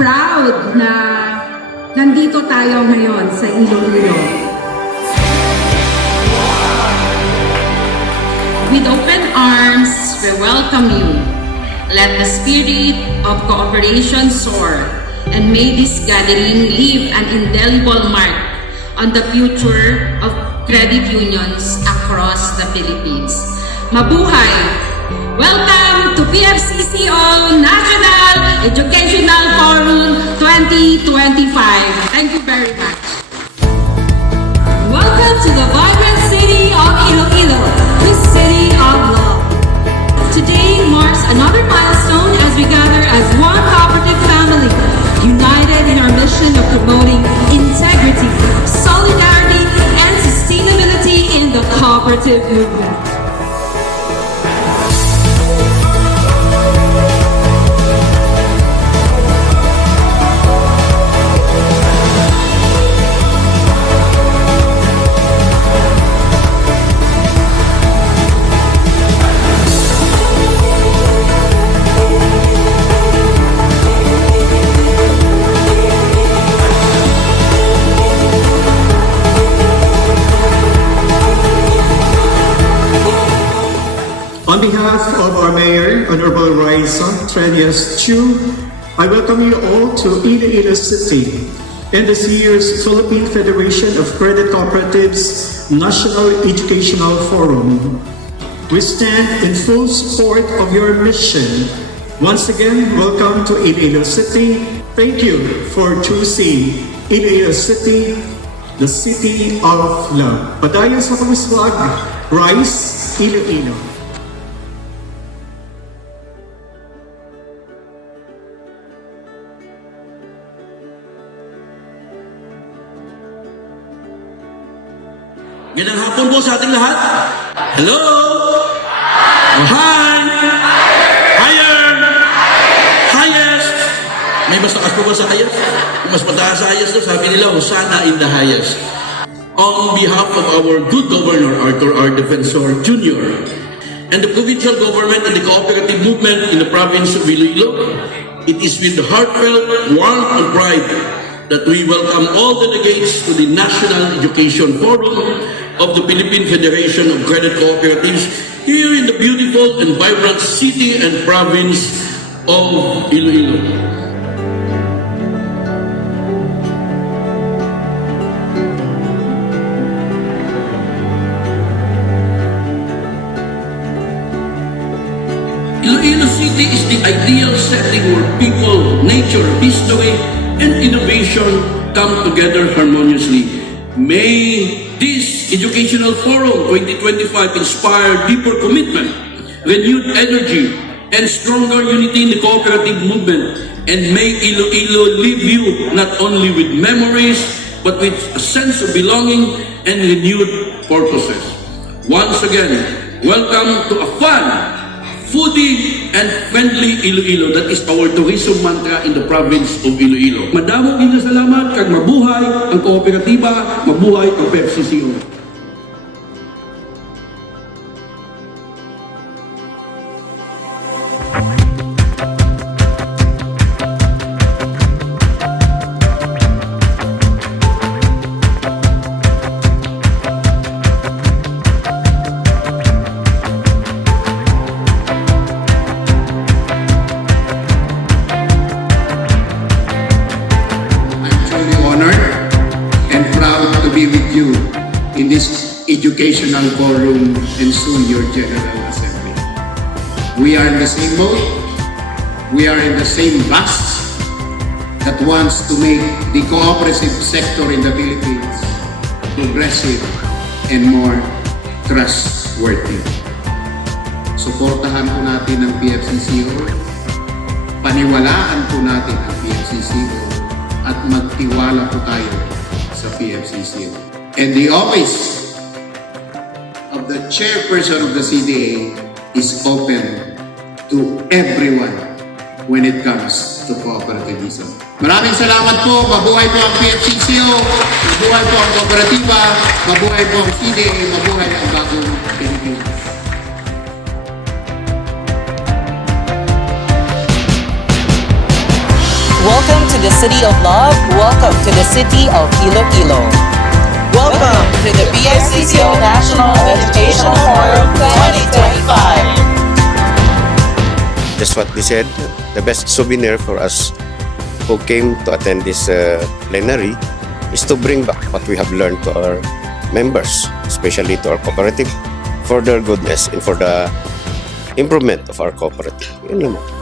proud na nandito tayo ngayon sa Iloilo. With open arms, we welcome you. Let the spirit of cooperation soar, and may this gathering leave an indelible mark on the future of credit unions across the Philippines. Mabuhay! Welcome to PFCCO National Educational Forum 2025. Thank you very much. Welcome to the vibrant city of Iloilo, the city of love. Today marks another milestone as we gather as one cooperative family, united in our mission of promoting integrity, solidarity, and sustainability in the cooperative movement. On behalf of our Mayor, Honorable Raisa Trias Chu, I welcome you all to Iloilo City and this year's Philippine Federation of Credit Cooperatives National Educational Forum. We stand in full support of your mission. Once again, welcome to Iloilo City. Thank you for choosing Iloilo City, the city of love. Padayon sa pag-swag, Rise Iloilo. Magandang hapon po sa ating lahat. Hello! Oh, hi! Higher! Highest! May mas takas po ba sa highest? Kung mas mataas sa highest, sabi nila, Hosanna in the highest. On behalf of our good governor, Arthur R. Defensor Jr., and the provincial government and the cooperative movement in the province of Iloilo, it is with heartfelt warmth and pride that we welcome all delegates to the National Education Forum of the Philippine Federation of Credit Cooperatives here in the beautiful and vibrant city and province of Iloilo. Iloilo City is the ideal setting where people, nature, history, and innovation come together harmoniously. May this Educational Forum 2025 inspire deeper commitment, renewed energy, and stronger unity in the cooperative movement. And may Iloilo leave you not only with memories, but with a sense of belonging and renewed purposes. Once again, welcome to a fun, foodie, and friendly Iloilo. That is our tourism mantra in the province of Iloilo. Madamo ina salamat kag mabuhay ang kooperatiba, mabuhay ang PFCCO. With you in this educational forum and soon your General Assembly. We are in the same boat, we are in the same bus that wants to make the cooperative sector in the Philippines progressive and more trustworthy. Suportahan po natin ang PFCCO, paniwalaan po natin ang PFCCO at magtiwala po tayo sa PFCCO. And the office of the chairperson of the CDA is open to everyone when it comes to cooperativism. Maraming salamat po. Mabuhay po ang PFCCO, mabuhay po ang kooperatiba, mabuhay po ang CDA, mabuhay ang bagong Pilipinas. Welcome Welcome to the City of Love. Welcome to the City of Iloilo. Welcome to the PFCCO National Educational Forum 2025. Just what they said, the best souvenir for us who came to attend this plenary is to bring back what we have learned to our members, especially to our cooperative, for their goodness and for the improvement of our cooperative. Yun naman.